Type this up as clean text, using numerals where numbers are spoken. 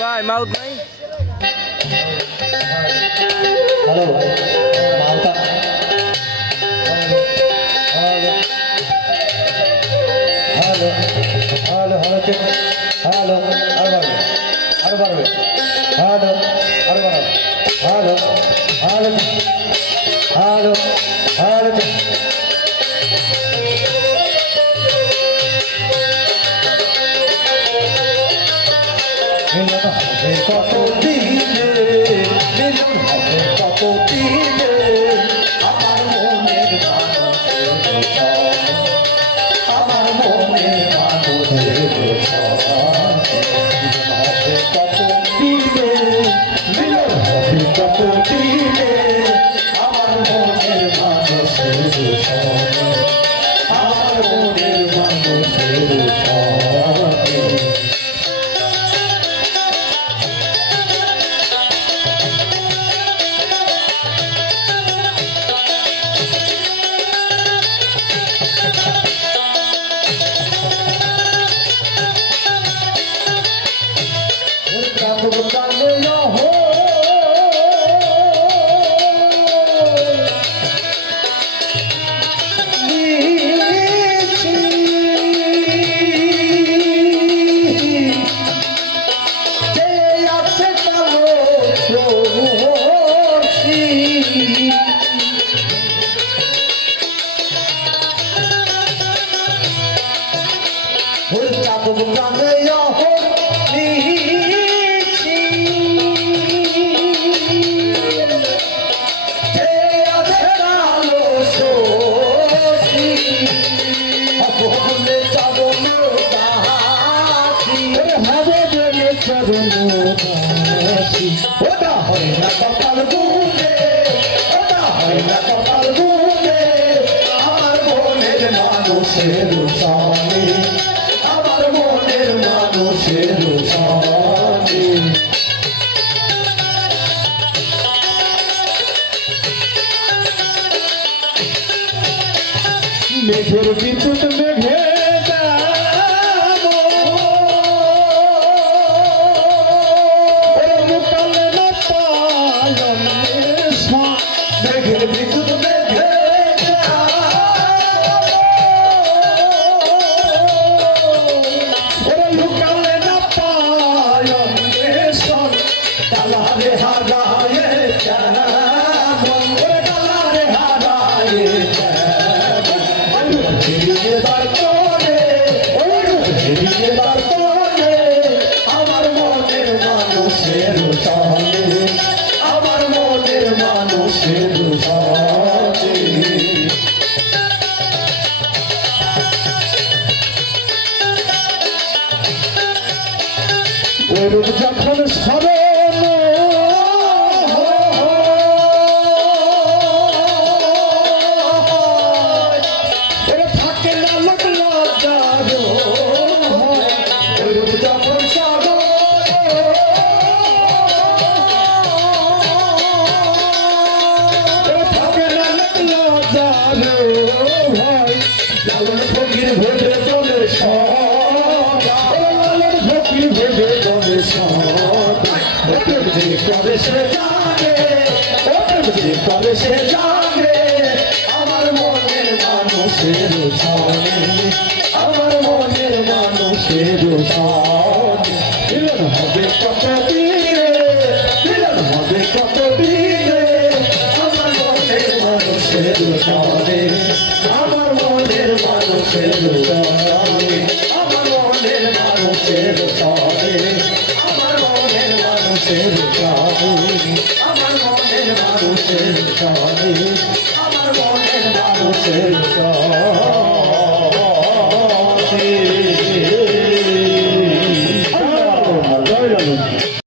ভাই মাউথ নাই। হ্যালো মাউথা hello hello hello check hello আরো বাড়বে হ্যালো আরো বাড়াও hello hello hello hello check কত দিনে মিলন হবে কত দিনে আমার মনের মানুষের আমার মনের মানুষের হবে কত দিনে মিলন হবে কত দিনে আমার মনের মানুষের আমার মনের মানুষের ওটা হয় না কপাল গুনে ওটা হয় না কপাল গুনে আমার মনের মানুষের সঙ্গে আমার মনের মানুষের সঙ্গে মেঘের বিদ্যুৎ মেঘে আমার মনের মানুষের সঙ্গে আমার মনের মানুষের সঙ্গে ওরূপ যখন স্মরণ থাকে না লোক লজ্জার ওরূপ যখন স্মরণ থাকে না লোক লজ্জার ভয় লালন ফকির ভেবে চলে লালন ফকির ভেবে চলে ওপর যে করে সে জানে ওপর যে করে সে জানে আমার মনের মানুষের সঙ্গে আমার মনের মানুষের সঙ্গে মিলন হবে কত দিনে মিলন হবে কত দিনে আমার মনের মানুষের সঙ্গে আমার মনের মানুষের সঙ্গে আমার মনের মানুষের সঙ্গে আমার মনের মানুষের সঙ্গে আমার মনের মানুষের সঙ্গে আমার মনের মানুষের সঙ্গে